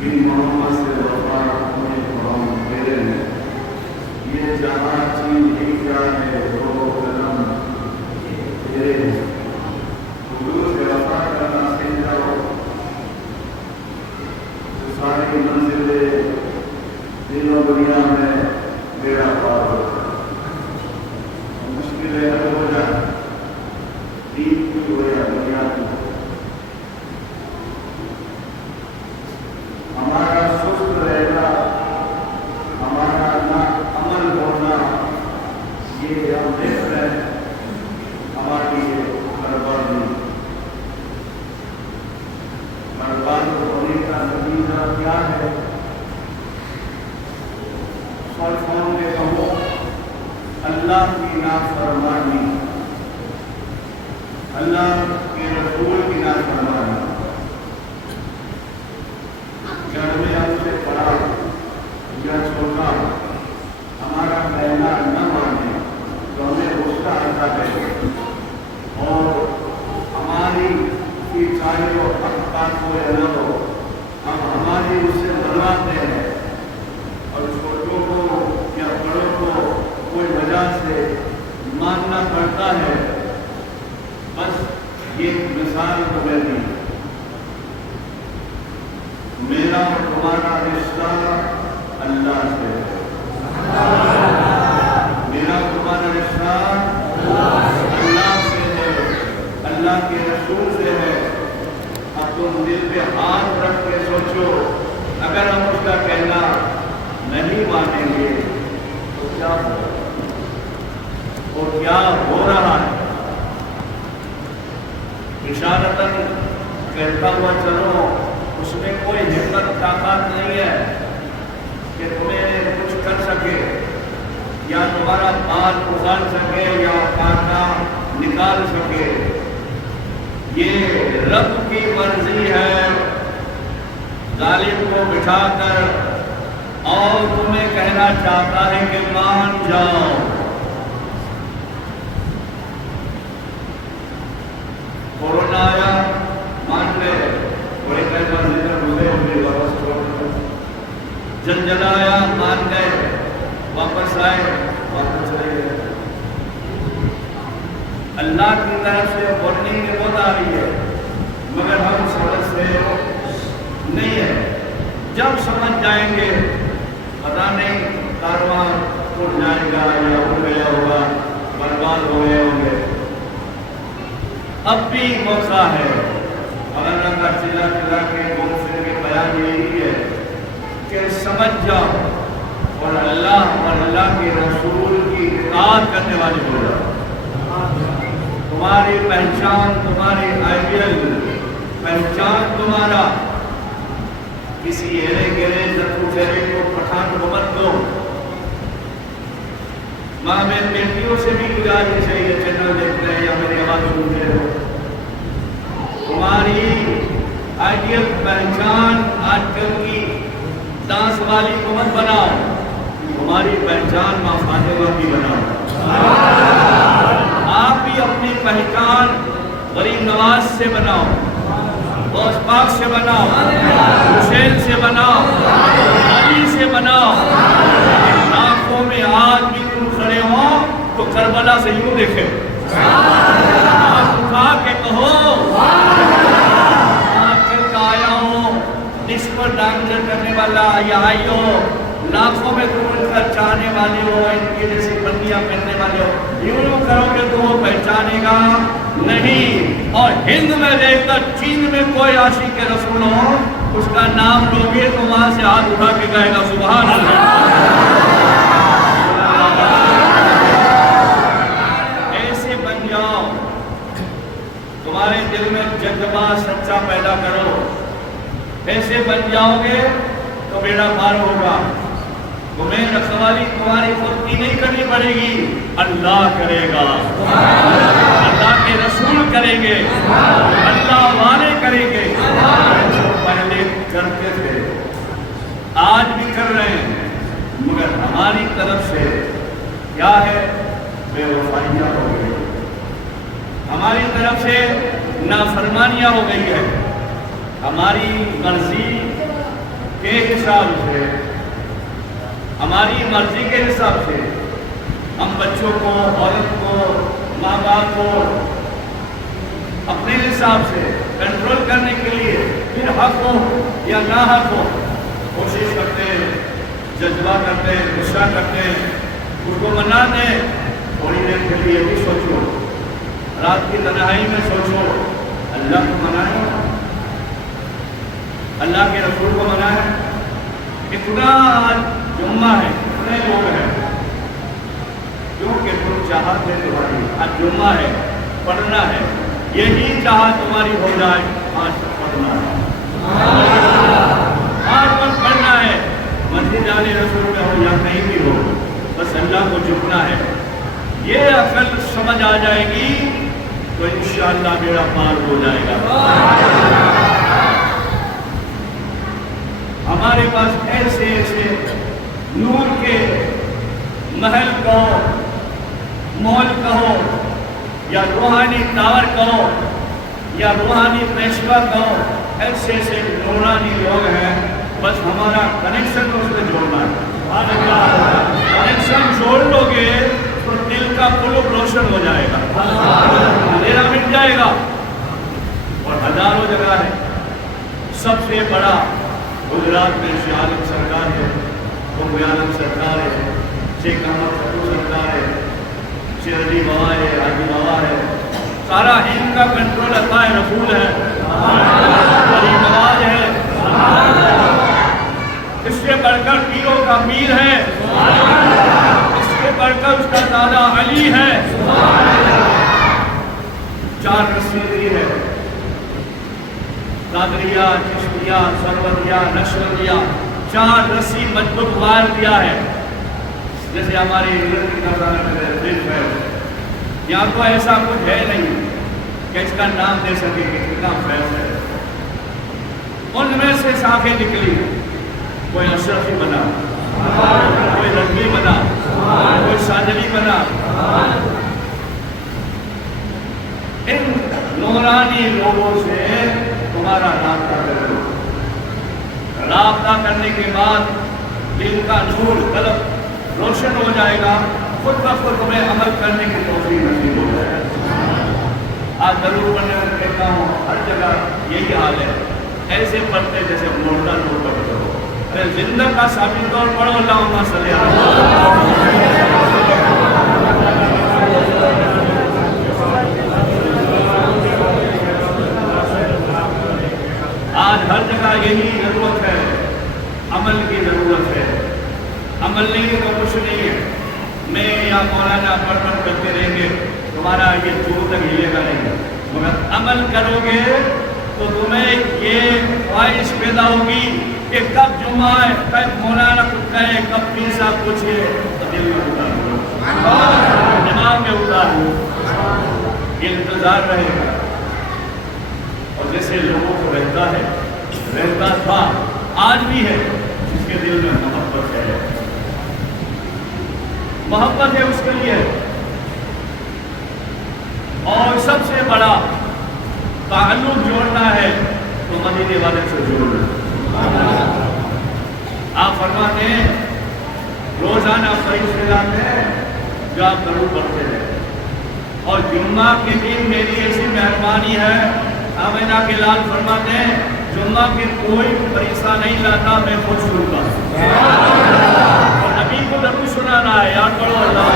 بھی محمد سے وفا اپنے قوم تیرے ہیں، یہ جہاں چیز ہی کیا ہے وہ قلم تیرے ہیں۔ حضور سے وفا کرنا سیکھ جاؤ تو ساری منزلیں دین و دنیا میں بیڑا پار ہو جائے، مشکلیں حل ہو جائے، دین کی ہو یا دنیا کی ہو۔ ہمارا سست رہنا، ہمارا نہ عمل ہونا، یہ ہم دیکھ رہے ہیں ہماری بربادی۔ برباد ہونے کا نتیجہ کیا ہے؟ فرقوں میں کہو اللہ کی نافرمانی، اللہ کے رسول کی نافرمانی۔ گھر میں ہم سے بڑا یا چھوٹا ہمارا کہنا نہ مانے تو ہمیں غصہ آتا ہے، اور ہماری کی چاہے وہ حق بات ہو یا نہ ہو، ہم ہماری اس سے منواتے ہیں، اور چھوٹوں کو یا بڑوں کو کوئی وجہ سے ماننا پڑتا ہے۔ بس یہ مثال ہمیں دی۔ میرا اور تمہارا رشتہ اللہ سے ہے، میرا اور تمہارا رشتہ اللہ سے ہے، اللہ کے رسول سے ہے۔ اب تم دل پہ ہاتھ رکھ کے سوچو، اگر ہم اس کا کہنا نہیں مانیں گے تو کیا ہو اور کیا ہو رہا ہے؟ اشارتاً کہتا ہوا چلو، اس میں کوئی ہمت طاقت نہیں ہے کہ تمہیں کچھ کر سکے، یا تمہارا بات اگال سکے یا کاٹا نکال سکے۔ یہ رب کی مرضی ہے ظالم کو بٹھا کر، اور تمہیں کہنا چاہتا ہے کہ مان جاؤ۔ کورونا آیا، مان گئے، بڑے کہنا ذکر ہوئے ہوئے واپس چھوڑ، زلزلہ آیا، مان گئے، واپس آئے، واپس چلے گئے۔ اللہ کی طرف سے وارننگ بہت آ رہی ہے، مگر ہم سمجھ سے نہیں ہے۔ جب سمجھ جائیں گے پتہ نہیں کارواں اٹھ جائے گا یا اٹھ گیا ہوگا، برباد ہو گئے ہوں گے۔ اب بھی موقع ہے، اللہ کا چلا چلا کے گوشے کے بیان یہی ہے کہ سمجھ جاؤ اور اللہ اور اللہ کے رسول کی اطاعت کرنے والے ہو جاؤ۔ تمہاری پہچان، تمہاری آئیڈیل پہچان تمہارا کسی ایرے گرے زرکو چہرے کو پٹھان کو مت دو۔ ماں میں بیٹیوں سے بھی گزارش ہے، یہ چینل دیکھتے ہیں یا میری آواز سنتے ہو، تمہاری آئیڈیل پہچان آج کل کی ڈانس والی کو مت بناؤ، تمہاری پہچان ماں فاطمہ کی بناؤ۔ آپ بھی اپنی پہچان غریب نواز سے بناؤ، غوث پاک سے بناؤ، حسین سے بناؤ، علی سے بناؤ۔ آنکھوں میں آج بھی تم کھڑے ہو تو کربلا سے یوں دیکھے، آپ اٹھا کے کہو آخر کا آیا ہوں، جس پر ڈانجر کرنے والا یا آئی ہو، لاکھوں میں تم ان کا چاہنے والے ہو، ان کی جیسی بندیاں پہننے والے ہو، یوں کرو گے تو وہ پہچانے گا نہیں۔ اور ہند میں دیکھ کر چین میں کوئی عاشق رسول ہو، اس کا نام لوگے تو وہاں سے ہاتھ اٹھا کے کہے گا سبحان اللہ۔ ایسے بن جاؤ، تمہارے دل میں جذبہ سچا پیدا کرو، ایسے بن جاؤ گے تو بیڑا پار ہوگا۔ تمہیں رکھوالی تمہاری خود کی نہیں کرنی پڑے گی، اللہ کرے گا، اللہ کے رسول کریں گے، اللہ والے کریں گے۔ جو پہلے کرتے تھے آج بھی کر رہے ہیں، مگر ہماری طرف سے کیا ہے؟ بے وفائیاں ہو گئی، ہماری طرف سے نافرمانیاں ہو گئی ہے، ہماری مرضی کے حساب سے، ہماری مرضی کے حساب سے ہم بچوں کو، عورت کو، ماں باپ کو اپنے حساب سے کنٹرول کرنے کے لیے پھر حق ہو یا نہ حق ہو کوشش کرتے ہیں، جذبہ کرتے ہیں، غصہ کرتے ہیں، اس کو منا دیں۔ تھوڑی دیر کے لیے بھی سوچو، رات کی تنہائی میں سوچو، اللہ کو منائیں، اللہ کے رسول کو منائیں۔ اتنا جمعہ ہے، اتنے لوگ ہیں کیونکہ تم چاہت ہے تمہاری، آج جمعہ ہے، پڑھنا ہے، یہی چاہت تمہاری ہو جائے، آج پڑھنا ہے، آج پر پڑھنا ہے، مسجد جانے رسول میں ہو یا کہیں بھی ہو، بس اللہ کو جھکنا ہے۔ یہ عقل سمجھ آ جائے گی تو انشاءاللہ میرا پار ہو جائے گا۔ ہمارے پاس ایسے ایسے نور کے محل کہو، مال کہو، یا روحانی ٹاور کہو، یا روحانی پیشوا کہو، ایسے ایسے نورانی لوگ ہیں، بس ہمارا کنیکشن اس سے جوڑنا ہے۔ کنیکشن جوڑ لو گے تو دل کا قلب روشن ہو جائے گا، اندھیرا مٹ جائے گا۔ اور ہزاروں جگہ ہے، سب سے بڑا گجرات میں شاہ عالم سرکار ہے، بمبئی عالم سرکار ہے، شیخ احمد فتو سرکار ہے، شیر علی بابا ہے، حاجی بابا ہے، سارا ان کا کنٹرول عطا رسول ہے، علی نواز ہے، اس سے بڑھ کر پیروں کا پیر ہے، اس سے بڑھ کر اس کا دادا علی ہے، 4 رسیدی ہے، قادریہ، چشتیہ، سرودیہ، نقشبندیہ، 4 رسی مضبوط وائر دیا ہے۔ جیسے ہماری ہے، یہاں تو ایسا کچھ ہے نہیں کہ اس کا نام دے سکے کہ کتنا فیض ہے۔ ان میں سے شاخیں نکلی، کوئی اشرفی بنا، کوئی رنگی بنا، کوئی ساجلی بنا۔ ان نورانی لوگوں سے تمہارا رابطہ کرو، رابطہ کرنے کے بعد دل کا نور قلب روشن ہو جائے گا، خود بخود تمہیں عمل کرنے کی توفیق نصیب ہو جائے گا۔ آج ضرور پڑھنے میں کہتا ہوں، ہر جگہ یہی حال ہے، ایسے پڑھتے جیسے موٹا نوٹ پڑھتے ہو۔ ارے زندہ کا ثابت طور پڑھو، اللہم صلی آج ہر جگہ یہی ضرورت ہے، عمل کی ضرورت ہے۔ عمل نہیں تو کچھ نہیں ہے۔ میں یا مولانا پڑھ کرتے رہیں گے، تمہارا یہ دور تک ہلے گا نہیں، مگر عمل کرو گے تو تمہیں یہ خواہش پیدا ہوگی کہ کب جمعہ ہے، کب مولانا کچھ کہے، کب پیر صاحب پوچھے، تو دل میں اتارو، دماغ میں اتارو، یہ انتظار رہے گا۔ اور جیسے لوگوں کو رہتا تھا، آج بھی ہے، جس کے دل میں محبت ہے، محبت ہے اس کے لیے۔ اور سب سے بڑا تعلق جوڑنا ہے تو مدینے والے سے جوڑنا۔ آپ فرماتے ہیں روزانہ فرشتہ میں جو آپ ضرور پڑھتے ہیں، اور جمعہ کے دن میری ایسی مہربانی ہے، آمینہ کے لال فرماتے ہیں جمعہ کے کوئی فرشتہ نہیں لاتا، میں خود شروع کرتا ہوں۔ اور نبی کو ضرور سنانا ہے، یاد پڑھو اللہ۔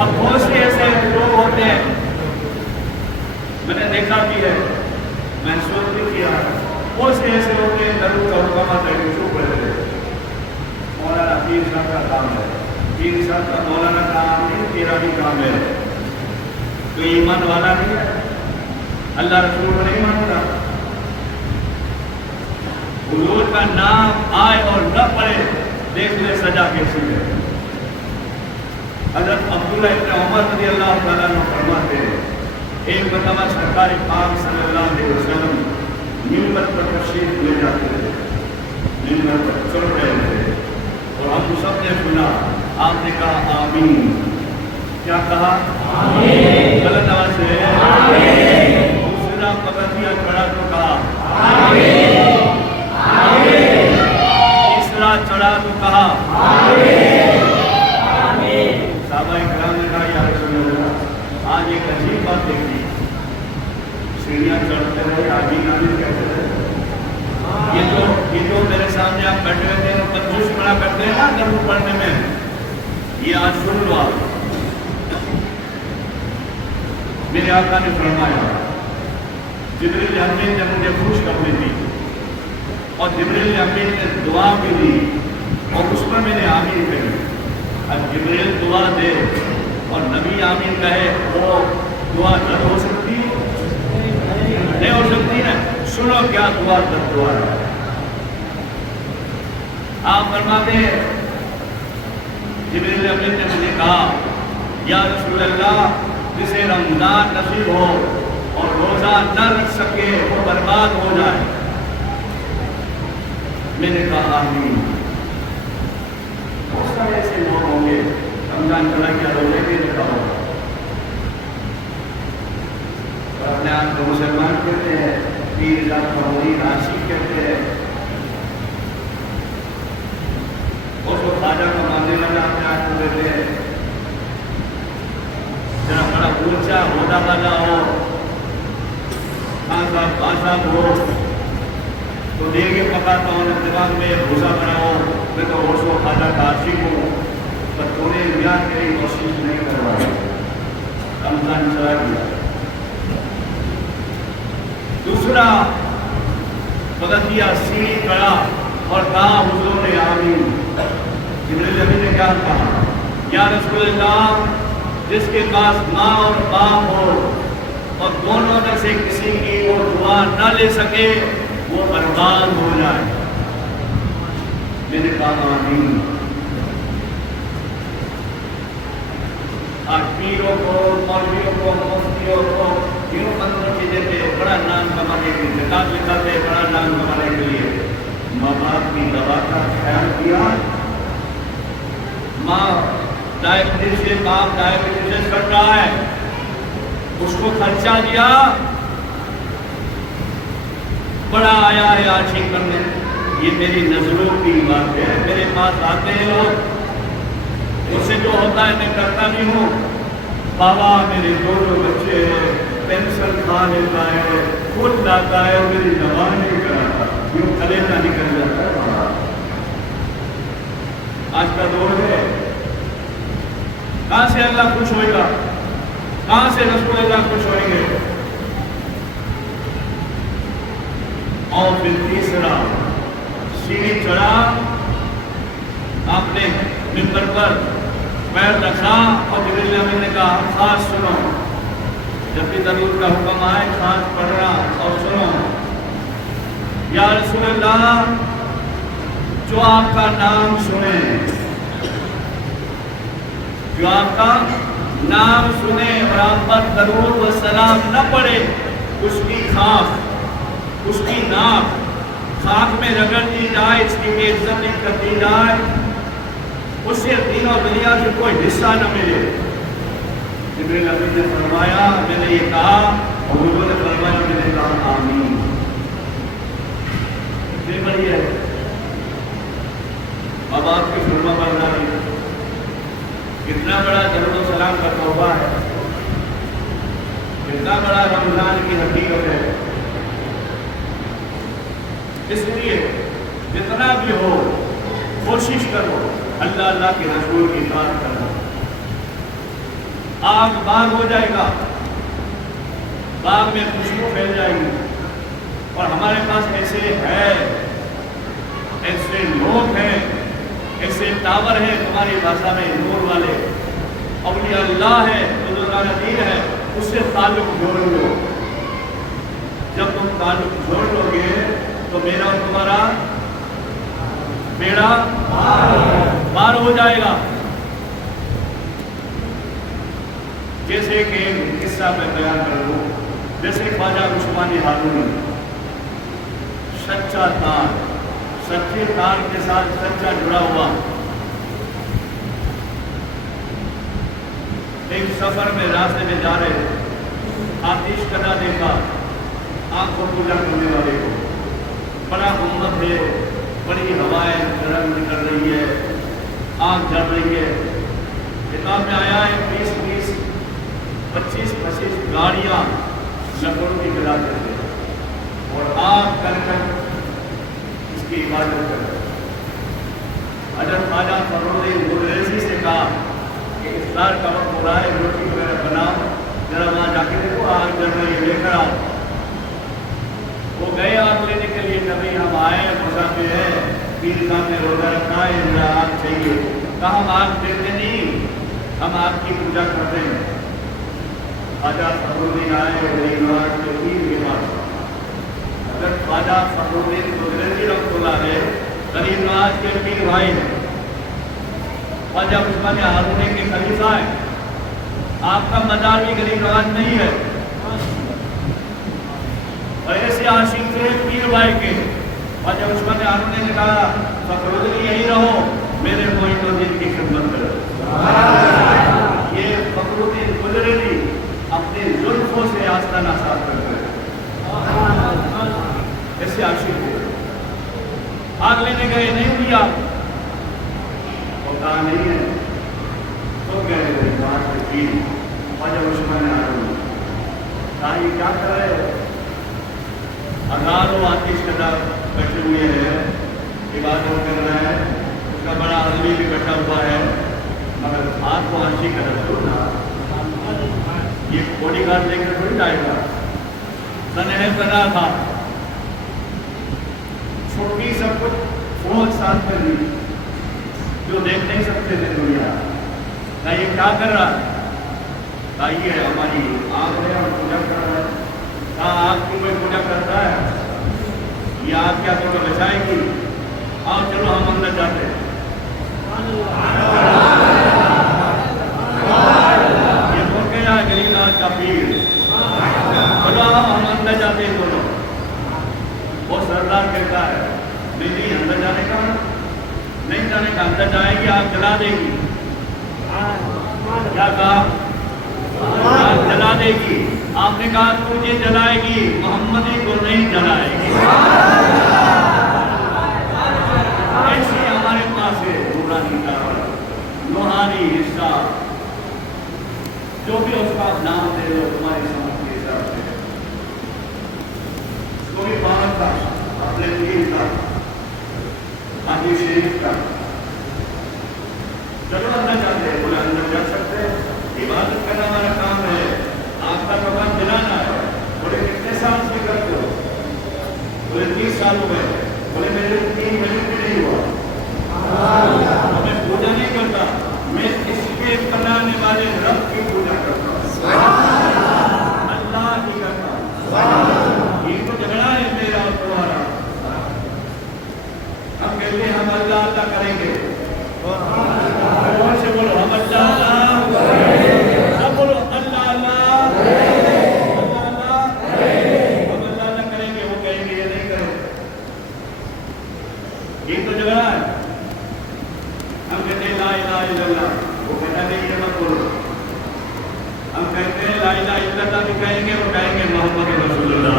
اب بہت سے ایسے لوگ ہوتے ہیں، میں نے دیکھا بھی ہے، محسوس بھی کیا، بہت سے ایسے ہوتے ہیں ضرور کا حکم آتا ہے کہ شروع کر دیتے۔ مولانا پیر صاحب کا کام ہے، پیر صاحب کا مولانا کام نہیں، تیرا بھی کام ہے۔ تو ایمان والا نہیں ہے، اللہ رسول کو نہیں مانتا، حضور کا نام آئے اور نہ پڑے، دیکھ لے سجا کیسی ہے۔ حضرت عبداللہ ابن عمر رضی اللہ تعالیٰ عنہ فرماتے ہیں، ایک مرتبہ سرکار پاک صلی اللہ علیہ وسلم منبر پر تشریف لے جاتے تھے، منبر پر چڑھ رہے تھے، اور ہم سب نے سنا، آپ نے کہا آمین، کیا کہا؟ آمین. غلط آواز سے آمین. دوسرا پگتھیا چڑھا تو کہا آمین. آمین. تیسرا چڑھا تو کہا آمین. آمین. صحابہ کرام نے کہا یا رسول اللہ آج ایک عجیب بات دیکھی، سیڑھیاں چڑھتے رہے آمین آمین کہتے رہے. یہ جو میرے سامنے آپ بیٹھے ہوئے تھے پنجوش بنا کرتے ہیں نا درود پڑھنے میں، یہ آج سن لو آپ. میرے آقا نے فرمایا جبریل امین نے مجھے خوش کرنی تھی اور جبریل امین نے دعا بھی دی اور اس پر میں نے آمین کہی. اب جبریل دعا دے اور نبی آمین کہے وہ دعا رد ہو سکتی ہے؟ نہیں ہو سکتی ہے. سنو کیا دعا در دعا ہے. آپ فرماتے ہیں جبریل امین نے مجھے کہا یا رسول اللہ جسے رمضان نصیب ہو اور روزہ نہ رکھ سکے وہ برباد ہو جائے. میں نے کہا آمین. بہت سارے ایسے لوگ ہوں گے رمضان چلا کیا روزے بھی نہیں رکھا ہوگا اور اپنے آپ کو مسلمان کہتے ہیں، پیر ذات فروری عاشق کہتے ہیں. اس کو خواجہ کو ماننے والا اپنے آپ کو کہتے ہیں. ذرا بڑا اونچا عہدہ والا ہو، خان صاحب بادشاہ ہو تو دیگے پکاتا ہوں دماغ میں بھوسا بناؤ میں تو اس کو خواجہ کا عاشق ہوں، پر تو نے یاد میری کوشش نہیں کروائی. رمضان چلا گیا. دوسرا پگتھیا سیڑھی چڑھا اور کہا حضور نے آمین. جبریل امین نے کیا کہا؟ یا رسول اللہ جس کے پاس ماں اور باپ ہو اور دونوں میں سے کسی کی وہ دعا نہ لے سکے وہ برباد ہو جائے. میں نے کہا آمین. آج پیروں کو، مولویوں کو، مفتیوں کو یوں اندر چیزیں تھے بڑا نام کمانے کے لیے، زکات نکالتے بڑا نام کمانے کے لیے. ماں باپ کی دوا کا خیال کیا. ماں ڈائبٹیز سے باپ ڈائبٹیز سے کٹ رہا ہے، اس کو خرچہ دیا. بڑا آیا ہے عاشق کرنے. یہ میری نظروں کی بات ہے. میرے پاس آتے ہیں لوگ، اس سے جو ہوتا ہے میں کرتا بھی ہوں. بابا میرے دونوں بچے پینسل کھا لیتا ہے، خود لاتا ہے اور میری دوا نہیں کراتا، یوں کلیجہ نکل جاتا ہے. آج کا دور ہے. کہاں سے اللہ خوش ہوئے گا؟ کہاں سے رسول اللہ خوش ہوئیں گے؟ اور پھر تیسرا سیڑھی چڑھا، آپ نے ممبر پر پیر رکھا اور جبریل امین نے کہا خاص سنو، جب بھی درود کا حکم آئے خاص پڑھنا اور سنو. یا رسول اللہ جو آپ کا نام سنے، جو آپ کا نام سنے اور آپ پر درود و سلام نہ پڑے، اس کی خاک، اس کی ناک خاک میں رگڑ دی جائے، اس کی بے عزتی کر دی جائے، اس سے دین و دنیا سے کوئی حصہ نہ ملے. جبریل امین نے فرمایا، میں نے یہ کہا اور حضور نے فرمایا، میں نے کہا آمین. کتنی بڑی ہے اب آپ کی فرما برداری، کتنا بڑا درود و سلام کا تحفہ ہے، کتنا بڑا رمضان کی حقیقت ہے. اس لیے جتنا بھی ہو کوشش کرو اللہ اللہ کے رسول کی اطاعت کرنا. آگ باغ ہو جائے گا، باغ میں خوشبو پھیل جائے گی. اور ہمارے پاس ایسے ہے، ایسے لوگ ہیں، ایسے ٹاور ہیں تمہاری بھاشا میں نور والے، اولیاء اللہ ہے، بزرگان دین ہے، اس سے تعلق جوڑ لو. جب تم تعلق جوڑ لو گے تو میرا اور تمہارا بیڑا پار ہو جائے گا. جیسے کہ ایک قصہ میں بیان کروں، جیسے خواجہ عثمانی ہارونی، سچا تار، سچے تار کے ساتھ سچا جڑا ہوا. ایک سفر میں راستے میں جا رہے آتش کدا دیکھا، آنکھ کو پوجا کرنے والے کو، بڑا ہمت ہے، بڑی ہوائیں گرم نکل رہی ہے، آنکھ جل رہی ہے۔ کتاب میں آیا ہے 20-20 25-25 گاڑیاں لکڑوں کی جلاتے تھے اور آگ کر کر اس کی عبادت کرتے۔ حضرت خواجہ فخرالدین بغدادی سے کہا کہ افطار کا وقت ہو رہا ہے، روٹی وغیرہ بناؤ، ذرا وہاں جا کے دیکھو آگ جل رہی ہے، لے کر آؤ۔ وہ گئے آگ لینے کے لیے، کبھی ہم آئے مسافر ہیں، پیر صاحب نے روزہ رکھا ہے، ذرا آگ چاہیے، کہا ہم آگ دیتے نہیں، ہم آگ کی پوجا کرتے ہیں۔ خواجہ فخرالدین آئے غریب نواز کے پیر کے پاس، حضرت خواجہ فخرالدین بغدادی رحمۃ اللہ علیہ غریب نواز کے پیر بھائی ہیں، خواجہ عثمان ہارونی کے خلیفہ ہیں، آپ کا مدار بھی غریب نواز نہیں ہے، اور ایسے عاشق تھے پیر بھائی کے۔ خواجہ عثمان ہارونی نے کہا فخرالدین یہی رہو، میرے معین الدین کی خدمت کرو۔ یہ فخرالدین بغدادی اپنے زلفوں سے آستانہ صاف کر رہے ہیں، ایسے عاشق تھے۔ آگ لینے گئے، نہیں دیا، اور کہا نہیں ہے، تو گئے بات کے پیر خواجہ عثمان ہارونی، کہا یہ کیا کر رہے ہیں؟ ہزاروں آتش کدا بیٹھے ہوئے ہیں، عبادت کر رہا ہے، اس کا بڑا آدمی بھی بیٹھا ہوا ہے، مگر آپ کو آنشی کا رکھو نا، یہ باڈی گارڈ لے کر تھوڑی جائے گا۔ سنہب کر رہا تھا، چھوٹی سب کچھ فوج ساتھ کر لی، جو دیکھ نہیں سکتے تھے دنیا، نہ یہ کیا کر رہا، کہا یہ ہماری آگ ہے، ہم پوجا کر رہا ہے۔ کہا آگ کی کوئی پوجا کرتا ہے؟ یہ آگ کیا تمہیں بچائے گی؟ آؤ چلو ہم اندر جاتے ہیں۔ یہ بول کے یہاں غریب نواز کا پیر، چلو ہم اندر جاتے ہیں دونوں۔ وہ سردار کہتا ہے نہیں اندر جانے کا نہیں، جانے کا، اندر جائے گی آگ جلا دے گی۔ کیا کہا؟ آگ جلا دے گی۔ آپ نے کہا تجھے جلائے گی، محمدی کو نہیں جلائے گی۔ ایسی ہمارے پاس ہے نورانی دعوت، روحانی حصہ، جو بھی اس کا نام دے دو تمہاری سمجھ کے حساب سے، کوئی بات کا اپنے دین کا حدیث شریف کا، چلو اندر جاتے ہیں، بولے اندر جا سکتے ہیں، عبادت کرنا ہمارا کام ہے، آپ کا مقام دلانا ہے۔ بولے کتنے سال سے کرتے ہو؟ بولے 30 سال ہو گئے۔ بولے میرے 3 مہینے بھی نہیں ہوا، میں پوجا نہیں کرتا، میں اس کے بنانے والے رب کی پوجا کرتا ہوں، اللہ کی کرتا ہوں۔ یہ تو جھگڑا ہے میرا اور تمہارا۔ ہم کہتے ہیں ہم اللہ اللہ کریں گے، اور سے بولو ہم اللہ اللہ، سب بولو اللہ اللہ، اللہ اللہ، ہم اللہ اللہ کریں گے، وہ کہیں گے یہ نہیں کریں۔ یہ تو جھگڑا ہے۔ ہم کہتے ہیں لا الہ الا اللہ، وہ کہتا ہے یہ مت بولو۔ ہم کہتے ہیں لا الہ الا اللہ بھی کہیں گے، وہ کہیں گے محمد رسول اللہ۔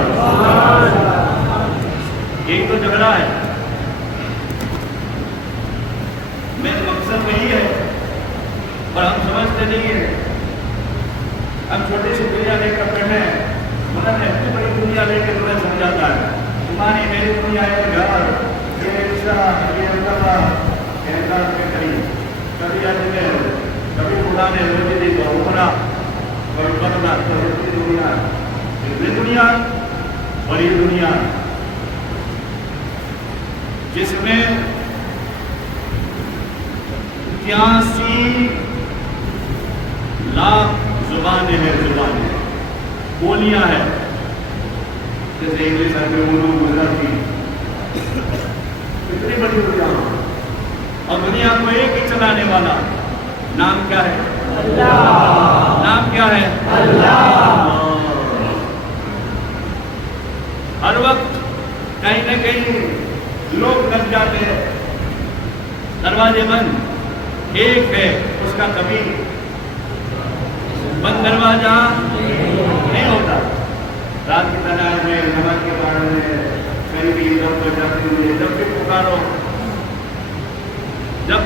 یہ تو جھگڑا ہے۔ میرا مقصد وہی ہے، اور ہم سمجھتے نہیں ہیں۔ ہم چھوٹی سی دنیا لے کر بیٹھے ہیں، مطلب اتنی بڑی دنیا لے کے تمہیں سمجھاتا ہے، تمہاری میری دنیا ہے، گھر، یہ رکشہ، یہ رکشہ، احساس کے قریب، کبھی اجمیر، کبھی خدا نے روزی دی تو عمرہ، اور بغدہ، تو اتنی دنیا، اتنی دنیا، اور یہ دنیا جس میں 81 لاکھ زبانیں ہیں، زبانیں، بولیاں ہیں، جیسے انگلش، عربی، اردو، گجراتی، اتنی بڑی دنیا، اور دنیا کو ایک ہی چلانے والا نام کیا ہے؟ اللہ۔ نام کیا ہے؟ اللہ۔ ہر وقت کہیں نہ کہیں لوگ لگ جاتے ہیں، دروازے بند، ایک ہے اس کا کبھی بند دروازہ نہیں ہوتا. رات کی تنہائی میں نماز کے بارے میں کہیں بھی ادھر ادھر جاتے ہوئے جب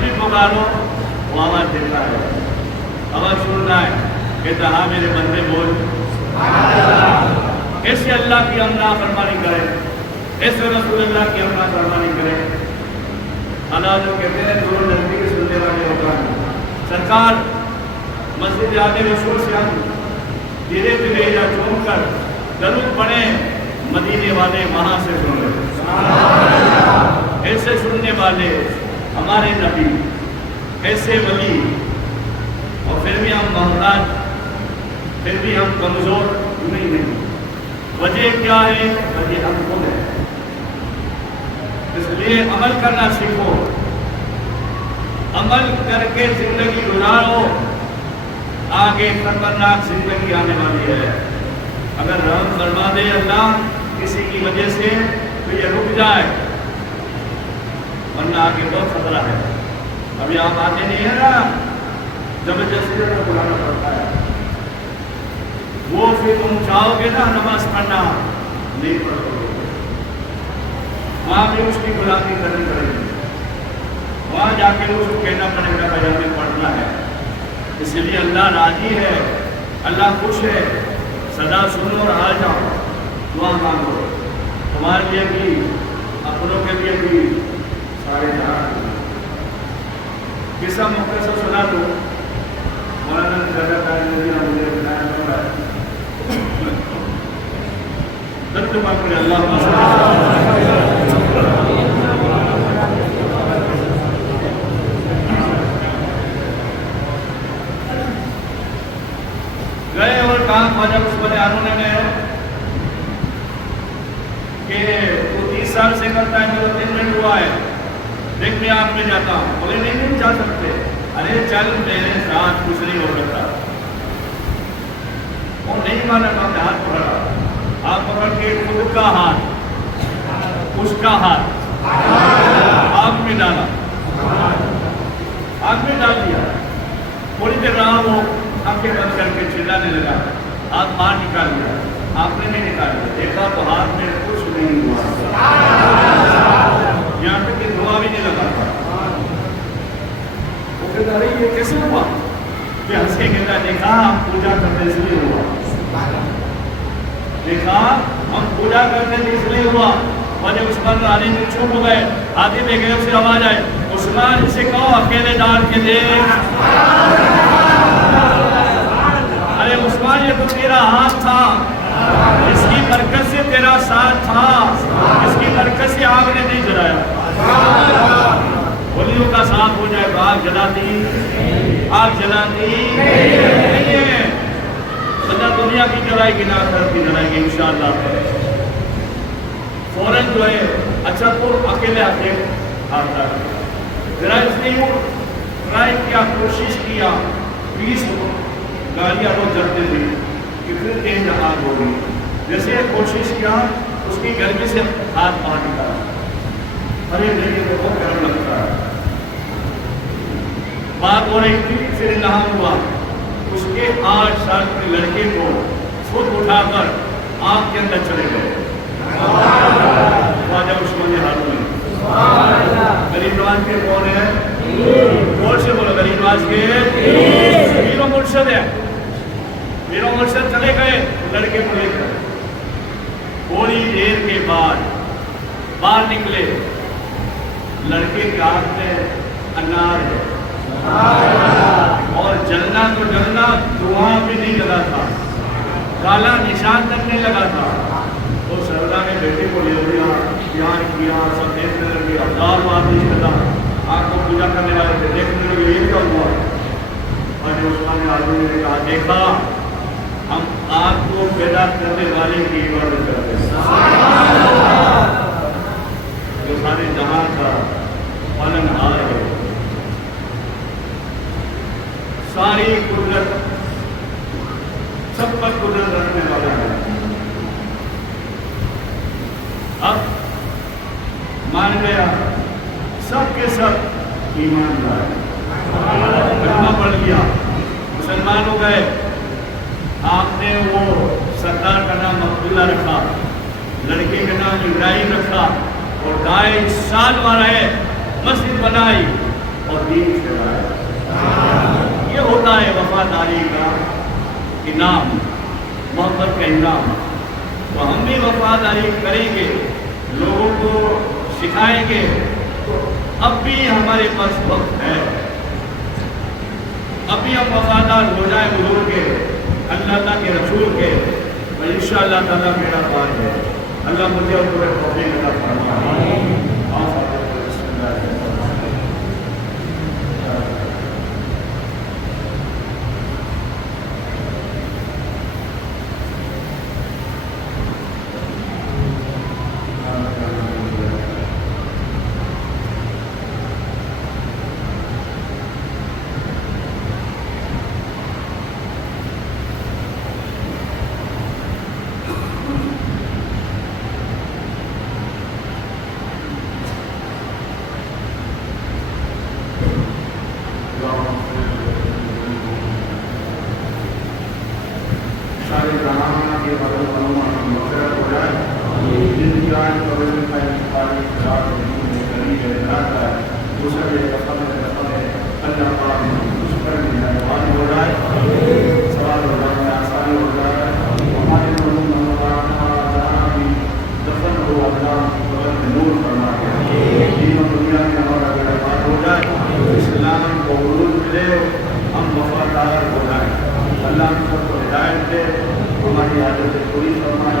بھی پکارو وہ آواز دیتا ہے, آواز سننا ہے, کہتا ہاں میرے بندے بول. ایسے اللہ کی ہم نافرمانی کریں, ایسے رسول اللہ کی ہم نافرمانی کریں. اللہ جو کہتے ہیں دونوں نزدیک سننے والے ہوگا. سرکار مسجد یاد رسول سے ہم دھیرے دھیرے یا چوم کر درود پڑھیں, مدینے والے وہاں سے سن رہے. ایسے سننے والے ہمارے نبی, ایسے ولی, اور پھر بھی ہم محتاج, پھر بھی ہم کمزور نہیں. وجہ کیا ہے؟ وجہ ہم خود ہیں. اس لیے عمل کرنا سیکھو, عمل کر کے زندگی گزارو, آگے خطرناک زندگی آنے والی ہے. اگر رحم فرما دے اللہ کسی کی وجہ سے تو یہ رک جائے, ورنہ آگے بہت خطرہ ہے. ابھی آپ آتے نہیں ہیں نا, زبردستی کو بلانا پڑتا ہے. وہ پھر تم چاہو گے نا نماز پڑھنا, نہیں پڑھو گے, وہاں بھی اس کی غلامی کرنی پڑے گی, وہاں جا کے اس کو کہنا پڑے گا کہ ہمیں پڑھنا ہے. اس لیے اللہ راضی ہے, اللہ خوش ہے. صدا سنو اور آ جاؤ, دعا مانگو, تمہارے لیے بھی, اپنوں کے لیے بھی, سارے جہاں. قصہ مختصر سنا دو, مولانا زیادہ کاری نے مجھے بنایا ہوگا. ترجمہ کرے اللہ گئے اور کہا خواجہ عثمان عارون نے گئے کہ وہ 30 سال سے کرتا ہے, میرا 3 منٹ ہوا ہے, دیکھ میں آپ میں جاتا ہوں. بولے نہیں جا سکتے. ارے چل میرے ساتھ کچھ نہیں ہو سکتا. وہ نہیں مانا, آپ نے ہاتھ پکڑا, آپ پکڑ کے خود کا ہاتھ, اس کا ہاتھ آگ میں ڈالا, آگ میں ڈال دیا. تھوڑی دیر رہا, وہ آنکھیں بند کر کے چلانے لگا, ہاتھ باہر نکال دیا. آپ نے نہیں نکال دیا, دیکھا تو ہاتھ میں کچھ نہیں ہوا, یہاں تک کہ دعا بھی نہیں لگا تھا. وہ کہتا رہی یہ کیسے ہوا؟ کہ ہنسے کہتا دیکھا ہم پوجا کرنے اس لیے ہوا, دیکھا ہم پوجا کرنے اس لیے ہوا. اور جب عثمان آنے میں چھپ ہو گئے, آدھی میں گئے اسے آواز آئے, عثمان اسے کہو اکیلے ڈال کے دیکھ. ارے عثمان یہ تو تیرا ہاتھ تھا, اس کی برکت سے تیرا ساتھ تھا, اس کی برکت سے آگ نے نہیں جلایا. ولیوں کا ساتھ ہو جائے تو آگ جلاتی, آگ جلاتی نہیں ہے. بندہ دنیا کی جلائے گی, نہ آخرت کی جلائے گی انشاءاللہ. فوراً جو ہے اچھا تو اکیلے آتے آتا ہے. ذرا اس نے ٹرائی کیا, کوشش کیا, 20 گاڑیاں روز جلتے تھے کہ پھر تیز آگ ہو گئی. جیسے کوشش کیا اس کی گرمی سے ہاتھ باہر نکالا. ارے نہیں تو بہت گرم لگتا ہے. بات ہو رہی تھی, پھر الہام ہوا, اس کے 8 سال کے لڑکے کو خود اٹھا کر آگ کے اندر چلے گئے. خواجہ عثمان عارون. غریب نواز کے کون ہے؟ زور سے بولو, غریب نواز کے پیر و مرشد ہے. پیر و مرشد چلے گئے لڑکے کو لے کر. تھوڑی دیر کے بعد باہر نکلے, لڑکے کے ہاتھ میں انار ہے, اور جلنا تو جلنا, دھواں بھی نہیں لگا تھا, کالا نشان تک نہیں لگا تھا. تو سردا نے بیٹے کو لے لیا, پیار کیا, سب دیکھنے لگے. 1000 بار نہیں کرتا, آپ کو پوجا کرنے والے تھے, دیکھنے لگے یہ کیا ہوا. اور عثمان عارون نے کہا دیکھا ہم آگ کو پیدا کرنے والے کی عبادت کرتے ہیں, جو سارے جہاں کا پالنہار ہے. ساری قدرت, سب پر قدرت رکھنے والا ہے. اب مان گیا, سب کے سب ایمان لائے, کلمہ پڑھ لیا, مسلمان ہو گئے. سردار کا نام عبداللہ رکھا، لڑکے کا نام ابراہیم رکھا، اور 2.5 سال وہاں رہے، مسجد بنائی اور دین چلایا۔ یہ ہوتا ہے وفاداری کا انعام، محبت کا انعام۔ تو ہم بھی وفاداری کریں گے، لوگوں کو سکھائیں گے، تو اب بھی ہمارے پاس وقت ہے، ابھی ہم وفادار ہو جائیں حضور کے، اللہ کے رسول کے، تو انشاءاللہ تعالیٰ میرا بات ہے۔ اللہ مجھے اور پورے توفیق عطا فرمائے۔ ہماری عادتیں پوری فرمائے،